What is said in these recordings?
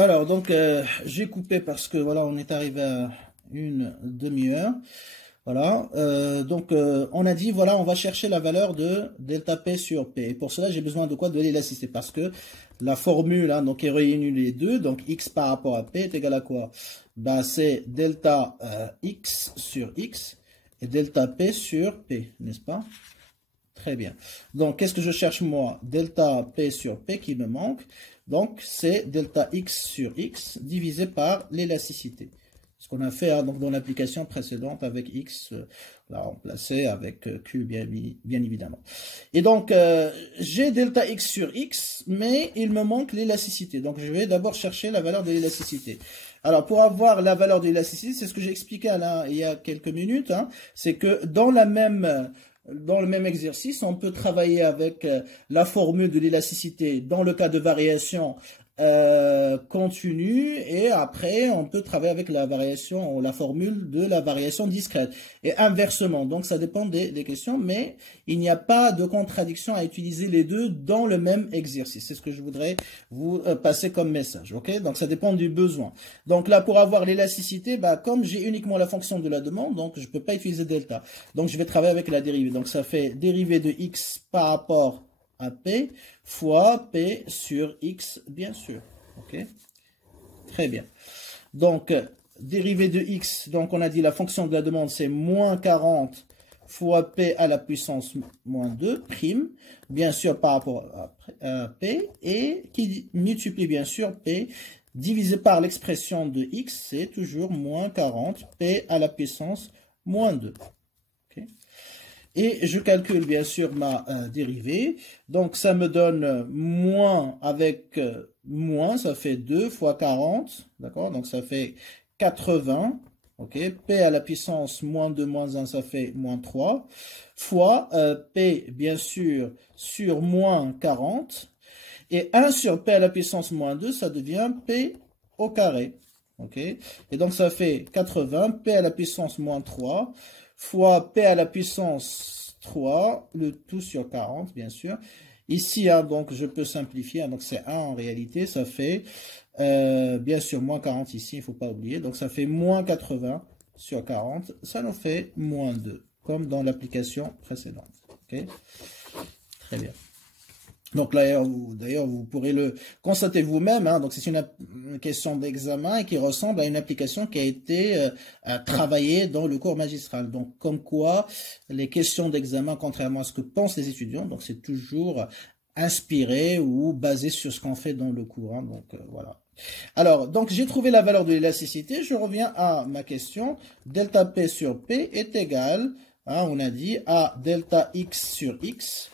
Alors, donc, j'ai coupé parce que, voilà, on est arrivé à une demi-heure. Voilà, on a dit, voilà, on va chercher la valeur de delta P sur P. Et pour cela, j'ai besoin de quoi? De l'élasticité. Parce que la formule, hein, donc, est réunie les deux. Donc, X par rapport à P est égal à quoi? Ben, c'est delta X sur X et delta P sur P, n'est-ce pas? Très bien. Donc, qu'est-ce que je cherche moi? Delta P sur P qui me manque. Donc, c'est delta X sur X divisé par l'élasticité. Ce qu'on a fait hein, donc dans l'application précédente avec X, là remplacé avec Q bien évidemment. Et donc, j'ai delta X sur X, mais il me manque l'élasticité. Donc, je vais d'abord chercher la valeur de l'élasticité. Alors, pour avoir la valeur de l'élasticité, c'est ce que j'ai expliqué là, il y a quelques minutes, hein, c'est que dans le même exercice, on peut travailler avec la formule de l'élasticité dans le cas de variation continue et après on peut travailler avec la variation ou la formule de la variation discrète et inversement. Donc ça dépend des questions, mais il n'y a pas de contradiction à utiliser les deux dans le même exercice. C'est ce que je voudrais vous passer comme message. Ok, donc ça dépend du besoin. Donc là pour avoir l'élasticité, bah, comme j'ai uniquement la fonction de la demande, donc je peux pas utiliser delta. Donc je vais travailler avec la dérivée. Donc ça fait dérivée de x par rapport à P fois P sur X, bien sûr. Ok, très bien. Donc, dérivée de X, donc on a dit la fonction de la demande, c'est moins 40 fois P à la puissance moins 2, prime, bien sûr par rapport à P, et qui multiplie bien sûr P, divisé par l'expression de X, c'est toujours moins 40 P à la puissance moins 2. Et je calcule bien sûr ma dérivée. Donc ça me donne moins avec moins, ça fait 2 fois 40. D'accord? Donc ça fait 80. Ok? P à la puissance moins 2 moins 1, ça fait moins 3. Fois P bien sûr sur moins 40. Et 1 sur P à la puissance moins 2, ça devient P au carré. Ok? Et donc ça fait 80 P à la puissance moins 3. Fois P à la puissance 3, le tout sur 40, bien sûr. Ici, hein, donc, je peux simplifier. Hein, donc, c'est 1 en réalité. Ça fait, bien sûr, moins 40 ici, il ne faut pas oublier. Donc, ça fait moins 80 sur 40. Ça nous fait moins 2, comme dans l'application précédente. Okay? Très bien. Donc là, d'ailleurs, vous pourrez le constater vous-même. Hein, donc c'est une question d'examen et qui ressemble à une application qui a été travaillée dans le cours magistral. Donc comme quoi, les questions d'examen, contrairement à ce que pensent les étudiants, donc c'est toujours inspiré ou basé sur ce qu'on fait dans le cours. Hein, donc voilà. Alors, donc j'ai trouvé la valeur de l'élasticité. Je reviens à ma question. Delta P sur P est égal, hein, on a dit, à delta X sur X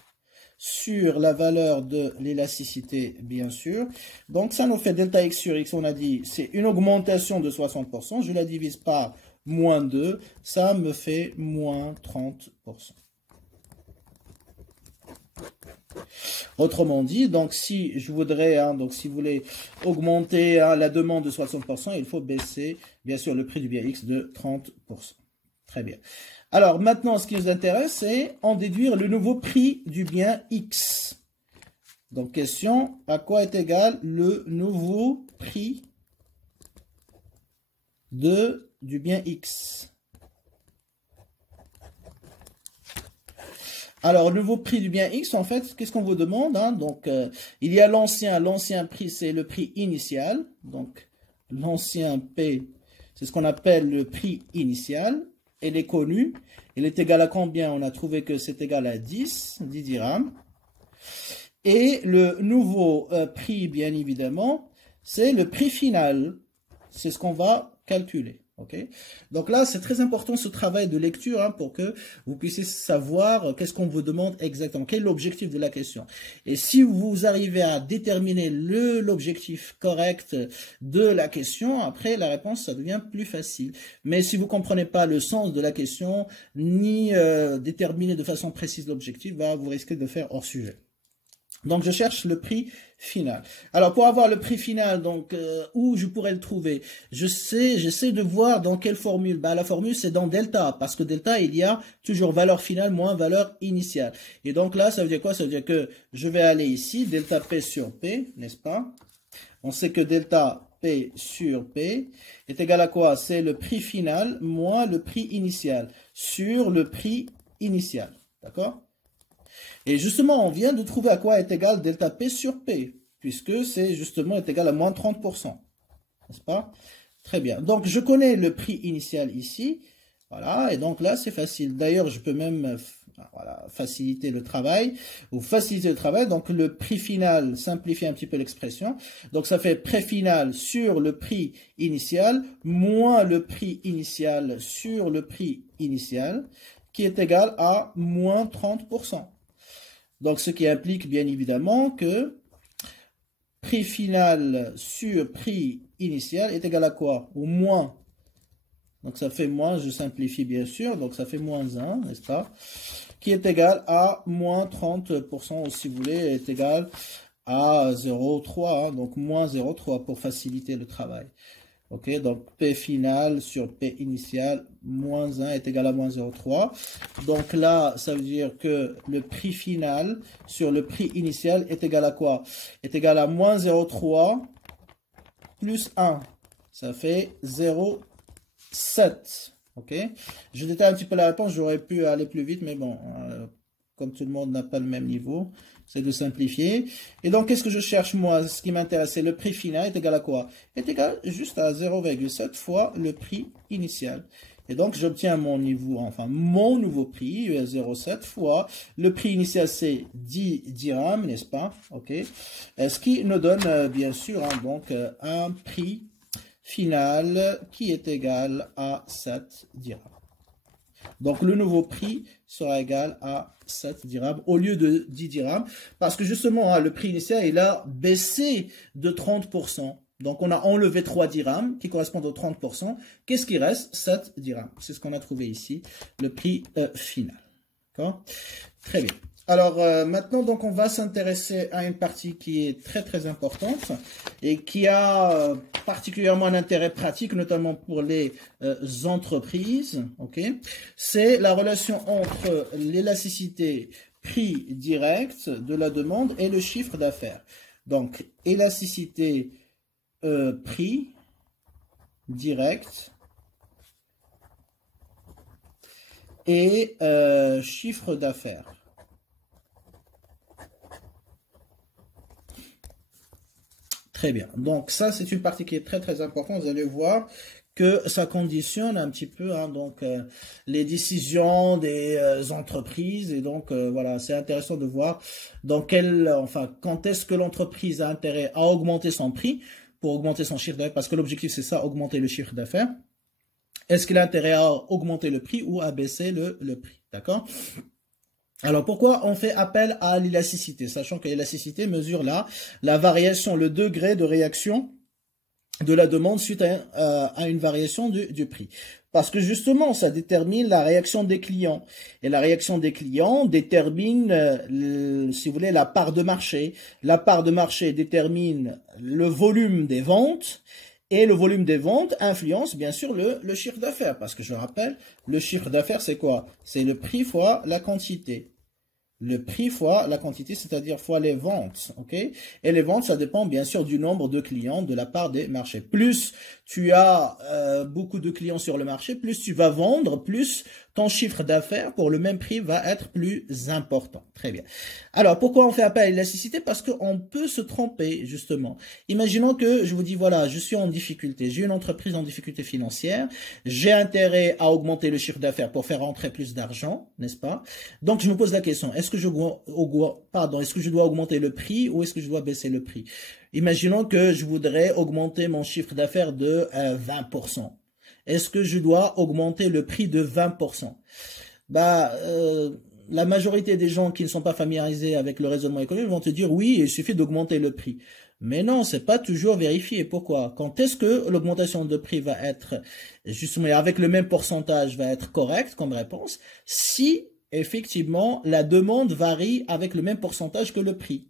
sur la valeur de l'élasticité, bien sûr. Donc, ça nous fait delta X sur X, on a dit, c'est une augmentation de 60%. Je la divise par moins 2, ça me fait moins 30%. Autrement dit, donc si je voudrais, hein, donc si vous voulez augmenter hein, la demande de 60%, il faut baisser, bien sûr, le prix du bien X de 30%. Très bien. Alors, maintenant, ce qui nous intéresse, c'est en déduire le nouveau prix du bien X. Donc, question, à quoi est égal le nouveau prix du bien X? Alors, le nouveau prix du bien X, en fait, qu'est-ce qu'on vous demande hein? Donc, il y a l'ancien prix, c'est le prix initial. Donc, l'ancien P, c'est ce qu'on appelle le prix initial. Elle est connue. Elle est égale à combien? On a trouvé que c'est égal à 10 dirhams. Et le nouveau prix, bien évidemment, c'est le prix final. C'est ce qu'on va calculer. Okay? Donc là, c'est très important ce travail de lecture hein, pour que vous puissiez savoir qu'est-ce qu'on vous demande exactement, quel est l'objectif de la question. Et si vous arrivez à déterminer l'objectif correct de la question, après la réponse, ça devient plus facile. Mais si vous ne comprenez pas le sens de la question, ni déterminer de façon précise l'objectif, vous risquez de faire hors sujet. Donc, je cherche le prix final. Alors, pour avoir le prix final, donc où je pourrais le trouver? J'essaie de voir dans quelle formule. La formule, c'est dans delta, parce que delta, il y a toujours valeur finale moins valeur initiale. Et donc là, ça veut dire quoi? Ça veut dire que je vais aller ici, delta P sur P, n'est-ce pas? On sait que delta P P sur P est égal à quoi? C'est le prix final moins le prix initial sur le prix initial. D'accord? Et justement, on vient de trouver à quoi est égal delta P sur P, puisque c'est justement est égal à moins 30%. N'est-ce pas? Très bien. Donc, je connais le prix initial ici. Voilà, et donc là, c'est facile. D'ailleurs, je peux même voilà, faciliter le travail, ou faciliter le travail. Donc, le prix final simplifie un petit peu l'expression. Donc, ça fait prix final sur le prix initial, moins le prix initial sur le prix initial, qui est égal à moins 30%. Donc, ce qui implique bien évidemment que prix final sur prix initial est égal à quoi? Au moins. Donc, ça fait moins, je simplifie bien sûr, donc ça fait moins 1, n'est-ce pas? Qui est égal à moins 30%, ou si vous voulez, est égal à 0,3, hein, donc moins 0,3 pour faciliter le travail. Ok, donc P final sur P initial, moins 1 est égal à moins 0,3. Donc là, ça veut dire que le prix final sur le prix initial est égal à quoi? Est égal à moins 0,3 plus 1. Ça fait 0,7. Ok, je détaille un petit peu la réponse, j'aurais pu aller plus vite, mais bon, comme tout le monde n'a pas le même niveau, c'est de simplifier. Et donc, qu'est-ce que je cherche moi? Ce qui m'intéresse, c'est le prix final est égal à quoi? Est égal juste à 0,7 fois le prix initial. Et donc, j'obtiens mon niveau, enfin, mon nouveau prix, 0,7 fois le prix initial, c'est 10 dirhams, n'est-ce pas? Ok, ce qui nous donne, bien sûr, hein, donc, un prix final qui est égal à 7 dirhams. Donc, le nouveau prix sera égal à 7 dirhams au lieu de 10 dirhams. Parce que justement, hein, le prix initial, il a baissé de 30%. Donc, on a enlevé 3 dirhams qui correspondent aux 30%. Qu'est-ce qui reste? 7 dirhams. C'est ce qu'on a trouvé ici, le prix final. D'accord? Très bien. Alors, maintenant, donc, on va s'intéresser à une partie qui est très, très importante et qui a particulièrement un intérêt pratique, notamment pour les entreprises. Ok, c'est la relation entre l'élasticité prix direct de la demande et le chiffre d'affaires. Donc, élasticité prix direct et chiffre d'affaires. Très bien. Donc, ça, c'est une partie qui est très, très importante. Vous allez voir que ça conditionne un petit peu hein, donc, les décisions des entreprises. Et donc, voilà, c'est intéressant de voir dans quand est-ce que l'entreprise a intérêt à augmenter son prix pour augmenter son chiffre d'affaires. Parce que l'objectif, c'est ça, augmenter le chiffre d'affaires. Est-ce qu'il a intérêt à augmenter le prix ou à baisser le prix? D'accord? Alors, pourquoi on fait appel à l'élasticité? Sachant que l'élasticité mesure la variation, le degré de réaction de la demande suite à une variation du prix. Parce que justement, ça détermine la réaction des clients. Et la réaction des clients détermine, si vous voulez, la part de marché. La part de marché détermine le volume des ventes. Et le volume des ventes influence bien sûr le chiffre d'affaires. Parce que je rappelle, le chiffre d'affaires c'est quoi? C'est le prix fois la quantité. Le prix fois la quantité, c'est-à-dire fois les ventes. Ok? Et les ventes, ça dépend bien sûr du nombre de clients de la part des marchés. Plus tu as beaucoup de clients sur le marché, plus tu vas vendre, plus ton chiffre d'affaires pour le même prix va être plus important. Très bien. Alors, pourquoi on fait appel à l'élasticité? Parce qu'on peut se tromper, justement. Imaginons que je vous dis, voilà, je suis en difficulté. J'ai une entreprise en difficulté financière. J'ai intérêt à augmenter le chiffre d'affaires pour faire rentrer plus d'argent, n'est-ce pas? Donc, je me pose la question, est-ce que je dois augmenter le prix ou est-ce que je dois baisser le prix? Imaginons que je voudrais augmenter mon chiffre d'affaires de 20%. Est-ce que je dois augmenter le prix de 20%? La majorité des gens qui ne sont pas familiarisés avec le raisonnement économique vont te dire oui, il suffit d'augmenter le prix. Mais non, c'est pas toujours vérifié. Pourquoi? Quand est-ce que l'augmentation de prix va être, justement, avec le même pourcentage, va être correcte comme réponse? Si, effectivement, la demande varie avec le même pourcentage que le prix.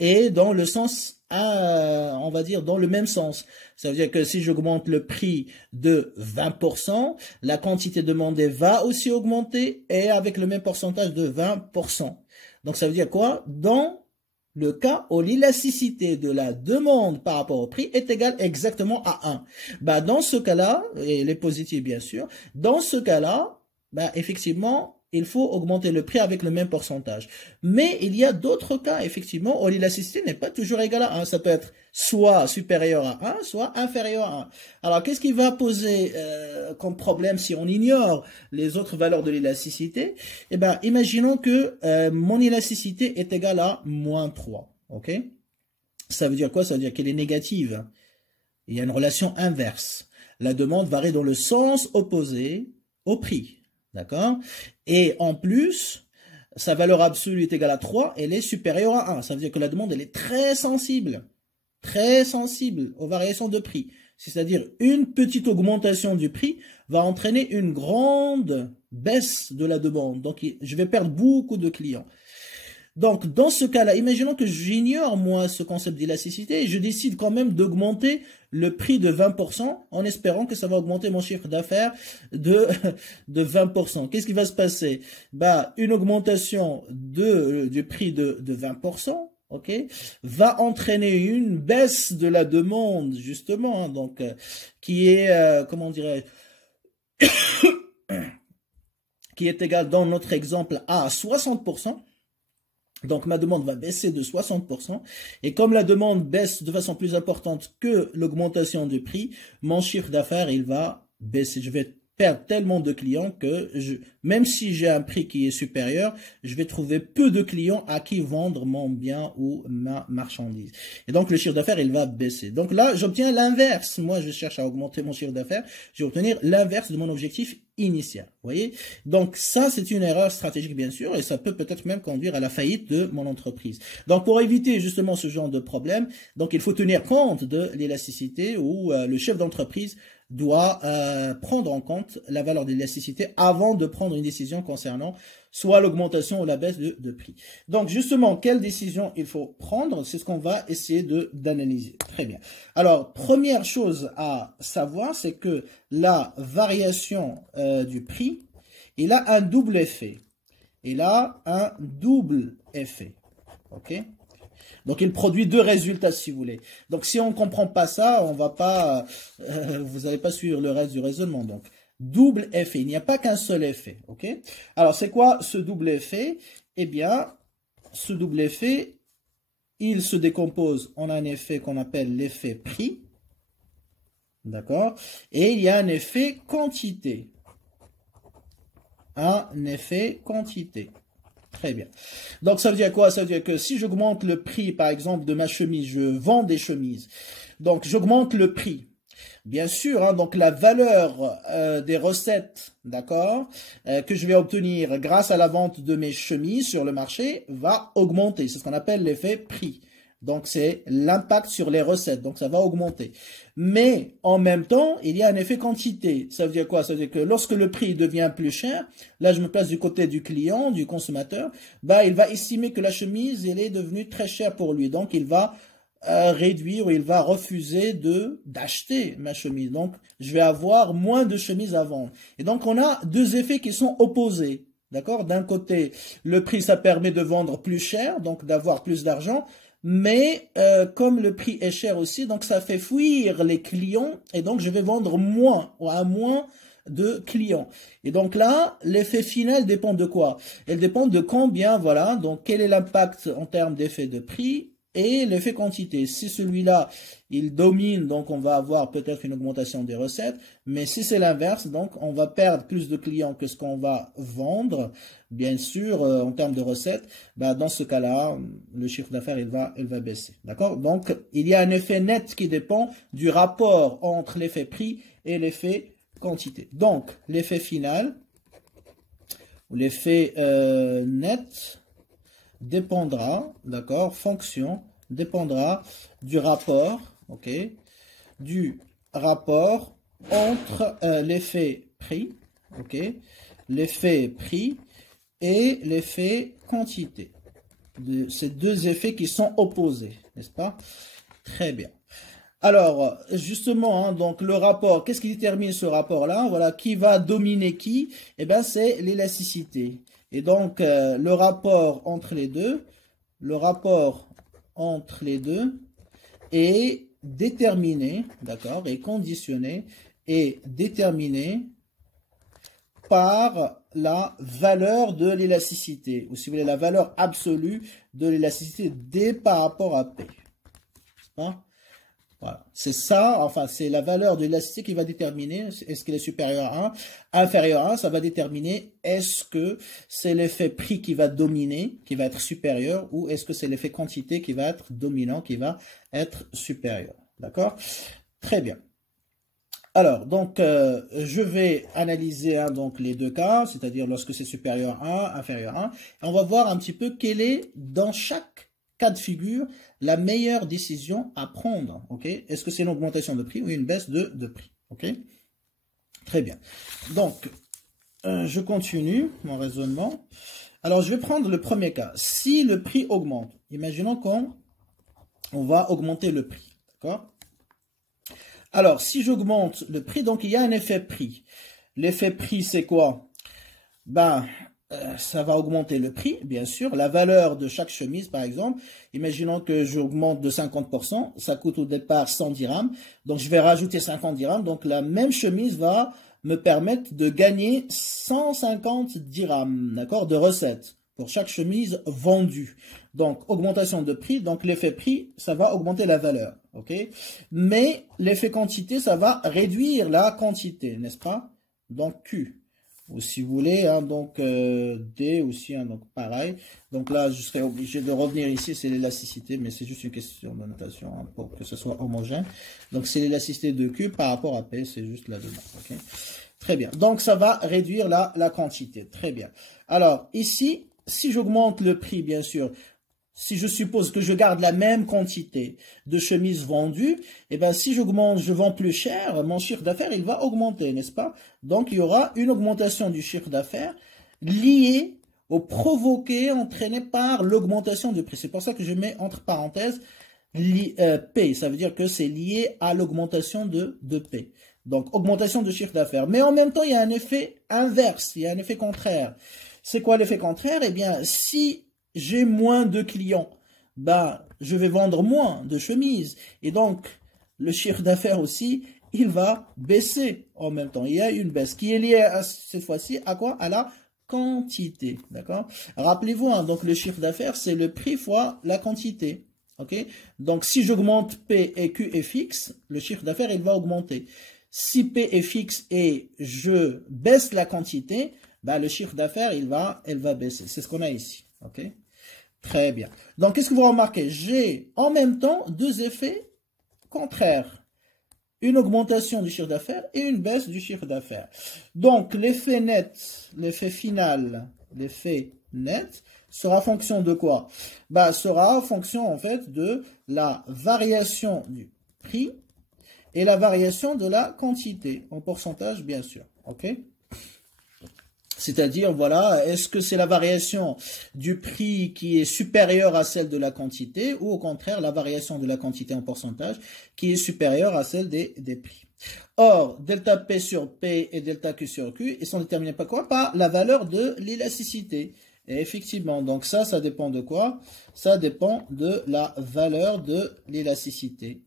Et dans le sens, on va dire dans le même sens. Ça veut dire que si j'augmente le prix de 20%, la quantité demandée va aussi augmenter et avec le même pourcentage de 20%. Donc ça veut dire quoi? Dans le cas où l'élasticité de la demande par rapport au prix est égale exactement à 1. Bah, dans ce cas-là, et elle est positive bien sûr, dans ce cas-là, bah, effectivement, il faut augmenter le prix avec le même pourcentage. Mais il y a d'autres cas, effectivement, où l'élasticité n'est pas toujours égale à 1. Ça peut être soit supérieur à 1, soit inférieur à 1. Alors, qu'est-ce qui va poser comme problème si on ignore les autres valeurs de l'élasticité? Eh bien, imaginons que mon élasticité est égale à moins 3. Ok? Ça veut dire quoi? Ça veut dire qu'elle est négative. Il y a une relation inverse. La demande varie dans le sens opposé au prix. D'accord? Et en plus, sa valeur absolue est égale à 3, elle est supérieure à 1. Ça veut dire que la demande, elle est très sensible aux variations de prix. C'est-à-dire, une petite augmentation du prix va entraîner une grande baisse de la demande. Donc, je vais perdre beaucoup de clients. Donc, dans ce cas-là, imaginons que j'ignore, moi, ce concept d'élasticité et je décide quand même d'augmenter le prix de 20% en espérant que ça va augmenter mon chiffre d'affaires de 20%. Qu'est-ce qui va se passer? Bah, une augmentation du prix de 20%, ok, va entraîner une baisse de la demande, justement, hein, donc, qui est, comment dirais-je, qui est égale dans notre exemple à 60%. Donc, ma demande va baisser de 60%. Et comme la demande baisse de façon plus importante que l'augmentation du prix, mon chiffre d'affaires, il va baisser. Je vais perdre tellement de clients que même si j'ai un prix qui est supérieur, je vais trouver peu de clients à qui vendre mon bien ou ma marchandise. Et donc, le chiffre d'affaires, il va baisser. Donc là, j'obtiens l'inverse. Moi, je cherche à augmenter mon chiffre d'affaires. Je vais obtenir l'inverse de mon objectif initial. Vous voyez? Donc, ça, c'est une erreur stratégique, bien sûr, et ça peut peut-être même conduire à la faillite de mon entreprise. Donc, pour éviter justement ce genre de problème, donc il faut tenir compte de l'élasticité où le chef d'entreprise doit prendre en compte la valeur de l'élasticité avant de prendre une décision concernant soit l'augmentation ou la baisse de prix. Donc justement, quelle décision il faut prendre? C'est ce qu'on va essayer d'analyser. Très bien. Alors, première chose à savoir, c'est que la variation du prix, il a un double effet. Il a un double effet. OK? Donc, il produit deux résultats, si vous voulez. Donc, si on ne comprend pas ça, on va pas, vous n'allez pas suivre le reste du raisonnement. Donc, double effet. Il n'y a pas qu'un seul effet. OK? Alors, c'est quoi ce double effet? Eh bien, ce double effet, il se décompose en un effet qu'on appelle l'effet prix. D'accord? Et il y a un effet quantité. Un effet quantité. Très bien. Donc, ça veut dire quoi? Ça veut dire que si j'augmente le prix, par exemple, de ma chemise, je vends des chemises. Donc, j'augmente le prix. Bien sûr, hein, donc la valeur des recettes, d'accord, que je vais obtenir grâce à la vente de mes chemises sur le marché va augmenter. C'est ce qu'on appelle l'effet prix. Donc, c'est l'impact sur les recettes. Donc, ça va augmenter. Mais, en même temps, il y a un effet quantité. Ça veut dire quoi? Ça veut dire que lorsque le prix devient plus cher, là, je me place du côté du client, du consommateur, bah, il va estimer que la chemise, elle est devenue très chère pour lui. Donc, il va réduire ou il va refuser d'acheter ma chemise. Donc, je vais avoir moins de chemises à vendre. Et donc, on a deux effets qui sont opposés. D'accord? D'un côté, le prix, ça permet de vendre plus cher, donc d'avoir plus d'argent. Mais comme le prix est cher aussi, donc ça fait fuir les clients et donc je vais vendre moins ou à moins de clients. Et donc là, l'effet final dépend de quoi? Elle dépend de combien, voilà, donc quel est l'impact en termes d'effet de prix et l'effet quantité. Si celui-là, il domine, donc on va avoir peut-être une augmentation des recettes, mais si c'est l'inverse, donc on va perdre plus de clients que ce qu'on va vendre, bien sûr, en termes de recettes, bah, dans ce cas-là, le chiffre d'affaires, il va baisser. D'accord? Donc, il y a un effet net qui dépend du rapport entre l'effet prix et l'effet quantité. Donc, l'effet final, ou l'effet net, dépendra, d'accord, dépendra du rapport, ok, du rapport entre l'effet prix, ok, l'effet prix et l'effet quantité. Ces deux effets qui sont opposés, n'est-ce pas? Très bien. Alors, justement, hein, donc le rapport, qu'est-ce qui détermine ce rapport-là? Voilà, qui va dominer qui? Eh bien, c'est l'élasticité. Et donc, le rapport entre les deux, le rapport entre les deux est déterminé, d'accord, est conditionné et déterminé par la valeur de l'élasticité, ou si vous voulez, la valeur absolue de l'élasticité D par rapport à P. Hein? Voilà. C'est ça, enfin, c'est la valeur de l'élasticité qui va déterminer est-ce qu'elle est supérieure à 1, inférieure à 1, ça va déterminer est-ce que c'est l'effet prix qui va dominer, qui va être supérieur, ou est-ce que c'est l'effet quantité qui va être dominant, qui va être supérieur. D'accord? Très bien. Alors, donc, je vais analyser donc, les deux cas, c'est-à-dire lorsque c'est supérieur à 1, inférieur à 1, et on va voir un petit peu quelle est, dans chaque cas de figure, la meilleure décision à prendre. Ok? Est-ce que c'est une augmentation de prix ou une baisse de prix? Ok? Très bien. Donc, je continue mon raisonnement. Alors, je vais prendre le premier cas. Si le prix augmente, imaginons qu'on va augmenter le prix. D'accord? Alors, si j'augmente le prix, donc il y a un effet prix. L'effet prix, c'est quoi? Ben, ça va augmenter le prix, bien sûr. La valeur de chaque chemise, par exemple. Imaginons que j'augmente de 50%. Ça coûte au départ 100 dirhams. Donc, je vais rajouter 50 dirhams. Donc, la même chemise va me permettre de gagner 150 dirhams, d'accord, de recettes pour chaque chemise vendue. Donc, augmentation de prix. Donc, l'effet prix, ça va augmenter la valeur. Ok? Mais l'effet quantité, ça va réduire la quantité, n'est-ce pas? Donc, Q. Ou si vous voulez, hein, donc D aussi, hein, donc pareil. Donc là, je serai obligé de revenir ici, c'est l'élasticité, mais c'est juste une question de notation hein, pour que ce soit homogène. Donc, c'est l'élasticité de Q par rapport à P, c'est juste là-dedans. Okay? Très bien. Donc, ça va réduire la quantité. Très bien. Alors, ici, si j'augmente le prix, bien sûr, si je suppose que je garde la même quantité de chemises vendues, eh ben, si j'augmente, je vends plus cher, mon chiffre d'affaires, il va augmenter, n'est-ce pas? Donc, il y aura une augmentation du chiffre d'affaires liée au provoqué, entraîné par l'augmentation du prix. C'est pour ça que je mets entre parenthèses P. Ça veut dire que c'est lié à l'augmentation de P. Donc, augmentation de chiffre d'affaires. Mais en même temps, il y a un effet inverse, il y a un effet contraire. C'est quoi l'effet contraire? Eh bien, si j'ai moins de clients, ben, je vais vendre moins de chemises. Et donc, le chiffre d'affaires aussi, il va baisser en même temps. Il y a une baisse qui est liée à, cette fois-ci à quoi? À la quantité. D'accord? Rappelez-vous, hein, donc le chiffre d'affaires, c'est le prix fois la quantité. Ok? Donc, si j'augmente P et Q est fixe, le chiffre d'affaires, il va augmenter. Si P est fixe et je baisse la quantité, ben, le chiffre d'affaires, elle va baisser. C'est ce qu'on a ici. Ok? Très bien. Donc, qu'est-ce que vous remarquez? J'ai en même temps deux effets contraires. Une augmentation du chiffre d'affaires et une baisse du chiffre d'affaires. Donc, l'effet net, l'effet final, l'effet net sera fonction de quoi? Bah, sera fonction en fait de la variation du prix et la variation de la quantité, en pourcentage bien sûr. Ok? C'est-à-dire, voilà, est-ce que c'est la variation du prix qui est supérieure à celle de la quantité ou au contraire la variation de la quantité en pourcentage qui est supérieure à celle des prix. Or, delta P sur P et delta Q sur Q, ils sont déterminés par quoi? Par la valeur de l'élasticité. Et effectivement, donc ça dépend de quoi? Ça dépend de la valeur de l'élasticité.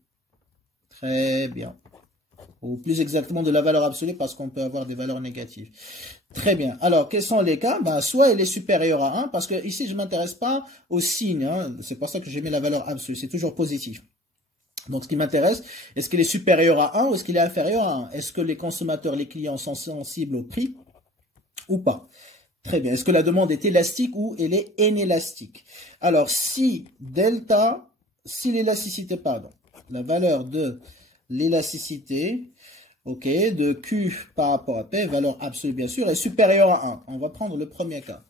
Très bien. Ou plus exactement de la valeur absolue parce qu'on peut avoir des valeurs négatives. Très bien. Alors, quels sont les cas? Ben, soit elle est supérieure à 1, parce que ici, je ne m'intéresse pas au signe. Hein. C'est pour ça que j'ai mis la valeur absolue. C'est toujours positif. Donc, ce qui m'intéresse, est-ce qu'elle est supérieure à 1 ou est-ce qu'elle est inférieure à 1? Est-ce que les consommateurs, les clients sont sensibles au prix ou pas? Très bien. Est-ce que la demande est élastique ou elle est inélastique? Alors, si l'élasticité, pardon, la valeur de l'élasticité, ok, de Q par rapport à P, valeur absolue bien sûr, est supérieure à 1. On va prendre le premier cas.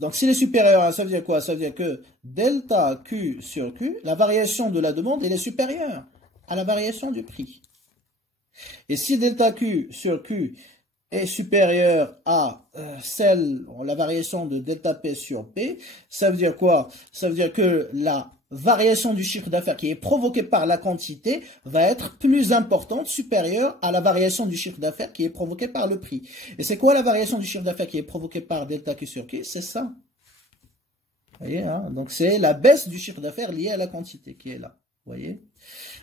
Donc, s'il est supérieur à 1, ça veut dire quoi? Ça veut dire que delta Q sur Q, la variation de la demande, elle est supérieure à la variation du prix. Et si delta Q sur Q est supérieure à la variation de delta P sur P, ça veut dire quoi? Ça veut dire que la variation du chiffre d'affaires qui est provoquée par la quantité va être plus importante, supérieure à la variation du chiffre d'affaires qui est provoquée par le prix. Et c'est quoi la variation du chiffre d'affaires qui est provoquée par delta Q sur Q? C'est ça. Vous voyez, hein? Donc c'est la baisse du chiffre d'affaires liée à la quantité qui est là. Vous voyez?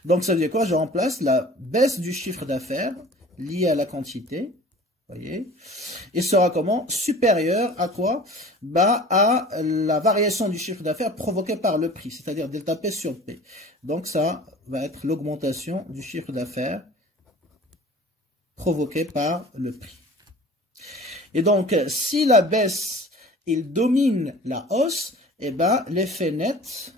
Donc ça veut dire quoi? Je remplace la baisse du chiffre d'affaires liée à la quantité. Vous voyez? Et sera comment? Supérieur à quoi? Bah, à la variation du chiffre d'affaires provoquée par le prix, c'est-à-dire delta P sur P. Donc ça va être l'augmentation du chiffre d'affaires provoquée par le prix. Et donc, si la baisse, il domine la hausse, eh ben, l'effet net,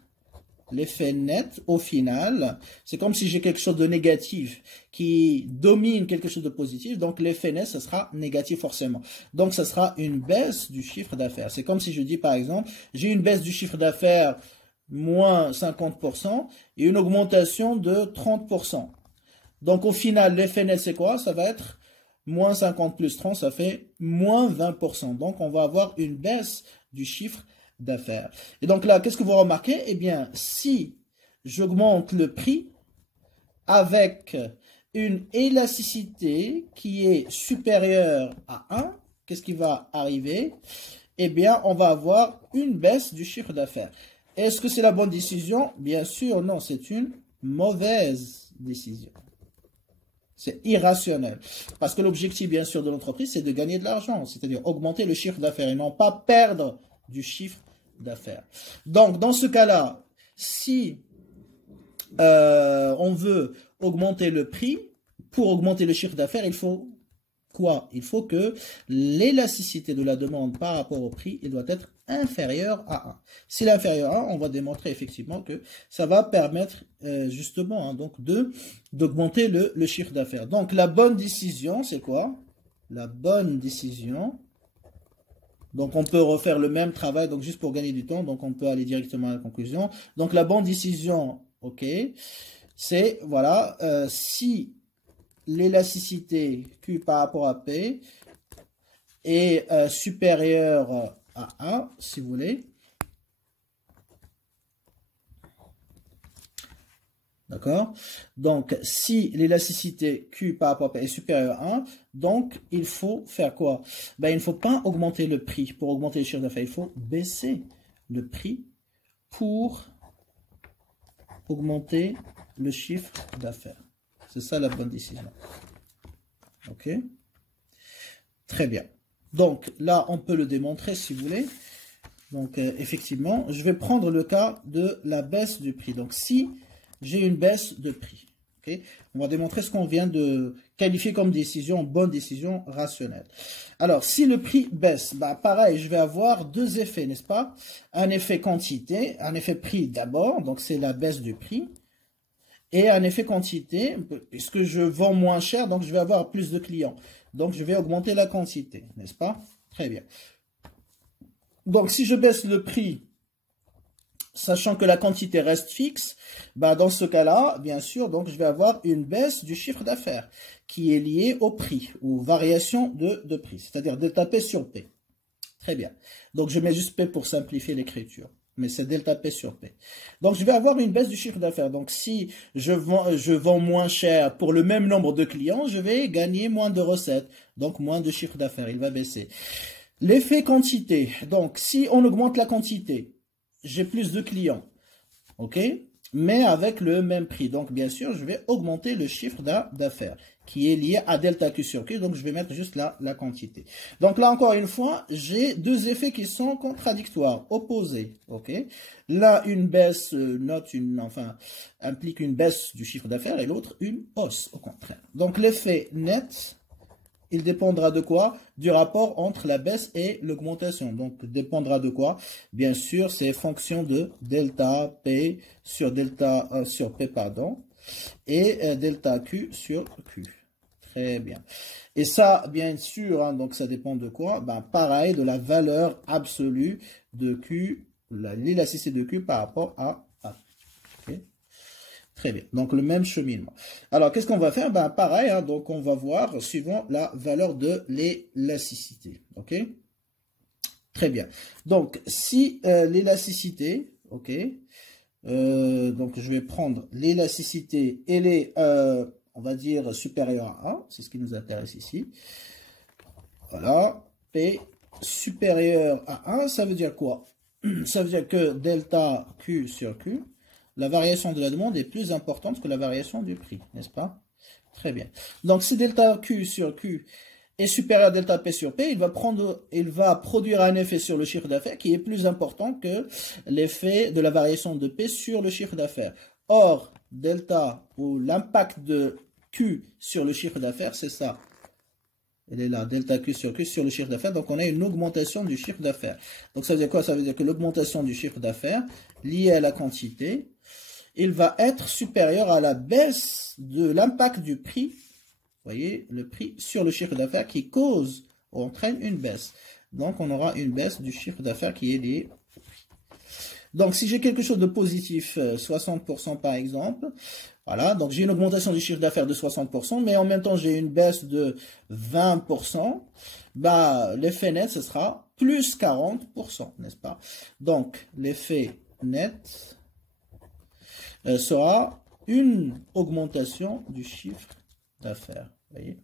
au final, c'est comme si j'ai quelque chose de négatif qui domine quelque chose de positif, donc l'effet net, ce sera négatif forcément. Donc, ce sera une baisse du chiffre d'affaires. C'est comme si je dis, par exemple, j'ai une baisse du chiffre d'affaires moins 50% et une augmentation de 30%. Donc, au final, l'effet net, c'est quoi? Ça va être moins 50 plus 30, ça fait moins 20%. Donc, on va avoir une baisse du chiffre d'affaires. Et donc là, qu'est-ce que vous remarquez? Eh bien, si j'augmente le prix avec une élasticité qui est supérieure à 1, qu'est-ce qui va arriver? Eh bien, on va avoir une baisse du chiffre d'affaires. Est-ce que c'est la bonne décision? Bien sûr, non, c'est une mauvaise décision. C'est irrationnel. Parce que l'objectif, bien sûr, de l'entreprise, c'est de gagner de l'argent, c'est-à-dire augmenter le chiffre d'affaires et non pas perdre du chiffre d'affaires. Donc, dans ce cas-là, si on veut augmenter le prix, pour augmenter le chiffre d'affaires, il faut quoi? Il faut que l'élasticité de la demande par rapport au prix, il doit être inférieur à 1. S'il est inférieur à 1, on va démontrer effectivement que ça va permettre justement hein, donc d'augmenter le chiffre d'affaires. Donc la bonne décision, c'est quoi? La bonne décision. Donc on peut refaire le même travail, donc juste pour gagner du temps, donc on peut aller directement à la conclusion. Donc la bonne décision, ok, c'est voilà, si l'élasticité Q par rapport à P est supérieure à 1, si vous voulez. D'accord? Donc, si l'élasticité Q par rapport à P est supérieure à 1, donc il faut faire quoi? Ben, il ne faut pas augmenter le prix pour augmenter le chiffre d'affaires. Il faut baisser le prix pour augmenter le chiffre d'affaires. C'est ça la bonne décision. Ok? Très bien. Donc là, on peut le démontrer si vous voulez. Donc effectivement, je vais prendre le cas de la baisse du prix. Donc si j'ai une baisse de prix, okay, on va démontrer ce qu'on vient de qualifier comme décision, bonne décision rationnelle. Alors si le prix baisse, bah, pareil, je vais avoir deux effets, n'est-ce pas? Un effet quantité, un effet prix d'abord, donc c'est la baisse du prix. Et un effet quantité, puisque je vends moins cher, donc je vais avoir plus de clients. Donc je vais augmenter la quantité, n'est-ce pas? Très bien. Donc si je baisse le prix, sachant que la quantité reste fixe, bah dans ce cas-là, bien sûr, donc je vais avoir une baisse du chiffre d'affaires qui est liée au prix, ou variation de prix, c'est-à-dire delta P sur P. Très bien. Donc je mets juste P pour simplifier l'écriture. Mais c'est delta P sur P. Donc, je vais avoir une baisse du chiffre d'affaires. Donc, si je vends moins cher pour le même nombre de clients, je vais gagner moins de recettes. Donc, moins de chiffre d'affaires. Il va baisser. L'effet quantité. Donc, si on augmente la quantité, j'ai plus de clients. OK? Mais avec le même prix. Donc, bien sûr, je vais augmenter le chiffre d'affaires qui est lié à delta Q sur Q. Donc, je vais mettre juste là la quantité. Donc, là, encore une fois, j'ai deux effets qui sont contradictoires, opposés. OK? Là, une baisse implique une baisse du chiffre d'affaires et l'autre, une hausse, au contraire. Donc, l'effet net, il dépendra de quoi? Du rapport entre la baisse et l'augmentation. Donc, dépendra de quoi? Bien sûr, c'est fonction de delta P sur P, pardon, et delta Q sur Q. Très bien. Et ça, bien sûr, hein, donc ça dépend de quoi? Ben, pareil, de la valeur absolue de Q, l'élasticité de Q par rapport à A. Okay? Très bien. Donc, le même cheminement. Alors, qu'est-ce qu'on va faire? Ben, pareil, hein, donc on va voir suivant la valeur de l'élasticité. OK? Très bien. Donc, si l'élasticité, OK, donc je vais prendre l'élasticité, elle est, on va dire, supérieure à 1, c'est ce qui nous intéresse ici. Voilà, P supérieur à 1, ça veut dire quoi? ça veut dire que delta Q sur Q, la variation de la demande est plus importante que la variation du prix, n'est-ce pas? Très bien. Donc, si delta Q sur Q est supérieur à delta P sur P, il va produire un effet sur le chiffre d'affaires qui est plus important que l'effet de la variation de P sur le chiffre d'affaires. Or, delta ou l'impact de Q sur le chiffre d'affaires, c'est ça. Elle est là, delta Q sur le chiffre d'affaires. Donc, on a une augmentation du chiffre d'affaires. Donc, ça veut dire quoi? Ça veut dire que l'augmentation du chiffre d'affaires liée à la quantité, il va être supérieur à la baisse de l'impact du prix. Vous voyez, le prix sur le chiffre d'affaires qui cause ou entraîne une baisse. Donc, on aura une baisse du chiffre d'affaires qui est liée au prix. Donc, si j'ai quelque chose de positif, 60% par exemple, voilà, donc j'ai une augmentation du chiffre d'affaires de 60%, mais en même temps, j'ai une baisse de 20%, bah, l'effet net, ce sera plus 40%, n'est-ce pas? Donc, l'effet net sera une augmentation du chiffre d'affaires. Voyez,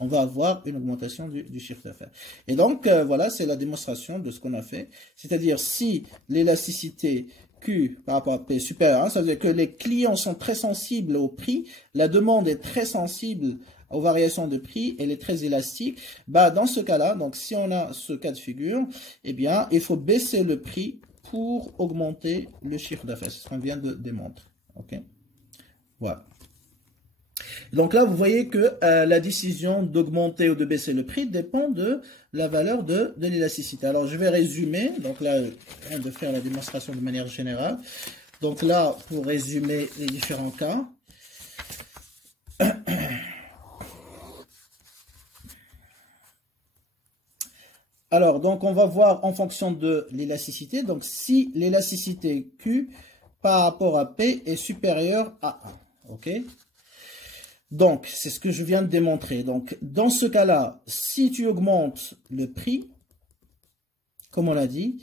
on va avoir une augmentation du chiffre d'affaires. Et donc, voilà, c'est la démonstration de ce qu'on a fait. C'est-à-dire, si l'élasticité Q par rapport à P est supérieure à 1, ça veut dire que les clients sont très sensibles au prix, la demande est très sensible aux variations de prix, elle est très élastique. Bah, dans ce cas-là, donc si on a ce cas de figure, eh bien, il faut baisser le prix pour augmenter le chiffre d'affaires. C'est ce qu'on vient de démontrer. OK? Voilà. Donc là, vous voyez que la décision d'augmenter ou de baisser le prix dépend de la valeur de l'élasticité. Alors, je vais résumer. Donc là, je viens de faire la démonstration de manière générale. Donc là, pour résumer les différents cas. Alors, donc on va voir en fonction de l'élasticité. Donc, si l'élasticité Q par rapport à P est supérieure à 1. OK? Donc, c'est ce que je viens de démontrer. Donc, dans ce cas-là, si tu augmentes le prix, comme on l'a dit,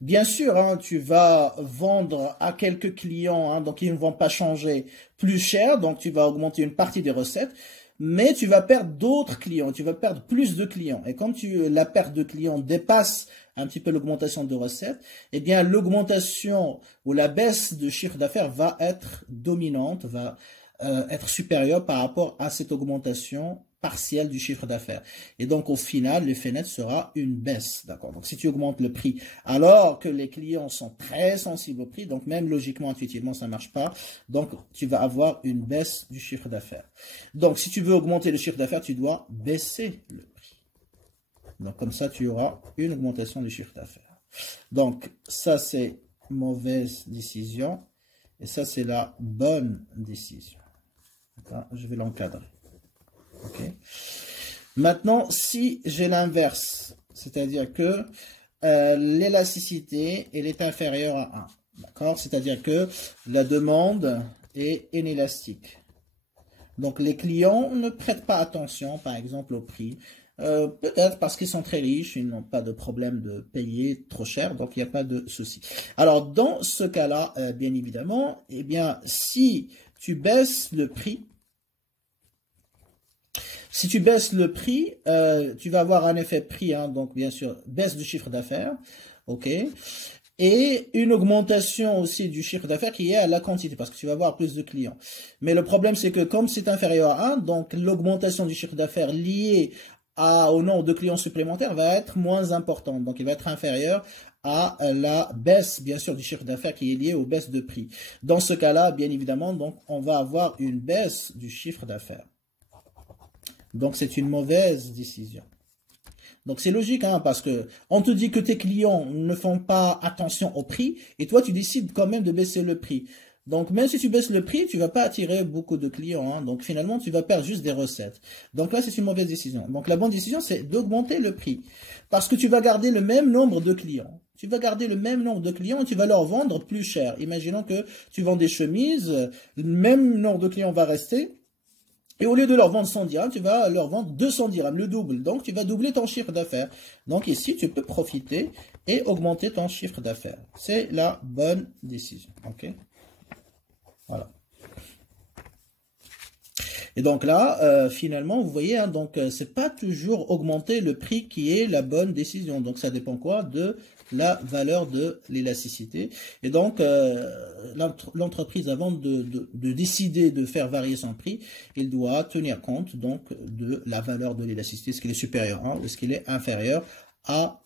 bien sûr, hein, tu vas vendre à quelques clients, hein, donc ils ne vont pas changer plus cher, donc tu vas augmenter une partie des recettes, mais tu vas perdre d'autres clients, tu vas perdre plus de clients. Et quand la perte de clients dépasse un petit peu l'augmentation de recettes, eh bien l'augmentation ou la baisse de chiffre d'affaires va être dominante, va être supérieur par rapport à cette augmentation partielle du chiffre d'affaires. Et donc, au final, l'effet net sera une baisse. D'accord? Donc, si tu augmentes le prix, alors que les clients sont très sensibles au prix, donc même logiquement, intuitivement, ça ne marche pas. Donc, tu vas avoir une baisse du chiffre d'affaires. Donc, si tu veux augmenter le chiffre d'affaires, tu dois baisser le prix. Donc, comme ça, tu auras une augmentation du chiffre d'affaires. Donc, ça, c'est mauvaise décision. Et ça, c'est la bonne décision. Je vais l'encadrer. Okay. Maintenant, si j'ai l'inverse, c'est-à-dire que l'élasticité, elle est inférieure à 1. D'accord? C'est-à-dire que la demande est inélastique. Donc, les clients ne prêtent pas attention, par exemple, au prix. Peut-être parce qu'ils sont très riches, ils n'ont pas de problème de payer trop cher, donc il n'y a pas de souci. Alors, dans ce cas-là, bien évidemment, eh bien, si tu baisses le prix, tu vas avoir un effet prix, hein, donc bien sûr, baisse du chiffre d'affaires, ok, et une augmentation aussi du chiffre d'affaires qui est à la quantité, parce que tu vas avoir plus de clients. Mais le problème, c'est que comme c'est inférieur à 1, donc l'augmentation du chiffre d'affaires liée au nombre de clients supplémentaires va être moins importante. Donc, il va être inférieur à la baisse, bien sûr, du chiffre d'affaires qui est liée aux baisses de prix. Dans ce cas-là, bien évidemment, donc, on va avoir une baisse du chiffre d'affaires. Donc, c'est une mauvaise décision. Donc, c'est logique, hein, parce que on te dit que tes clients ne font pas attention au prix et toi, tu décides quand même de baisser le prix. Donc, même si tu baisses le prix, tu ne vas pas attirer beaucoup de clients. Hein. Donc, finalement, tu vas perdre juste des recettes. Donc là, c'est une mauvaise décision. Donc, la bonne décision, c'est d'augmenter le prix. Parce que tu vas garder le même nombre de clients. Tu vas garder le même nombre de clients et tu vas leur vendre plus cher. Imaginons que tu vends des chemises, le même nombre de clients va rester. Et au lieu de leur vendre 100 dirhams, tu vas leur vendre 200 dirhams, le double. Donc, tu vas doubler ton chiffre d'affaires. Donc, ici, tu peux profiter et augmenter ton chiffre d'affaires. C'est la bonne décision. OK? Voilà. Et donc là, finalement, vous voyez, hein, donc c'est pas toujours augmenter le prix qui est la bonne décision. Donc ça dépend quoi? De la valeur de l'élasticité. Et donc, l'entreprise, avant de décider de faire varier son prix, il doit tenir compte donc de la valeur de l'élasticité, est-ce qu'elle est supérieure à 1 ou est-ce qu'elle est inférieure à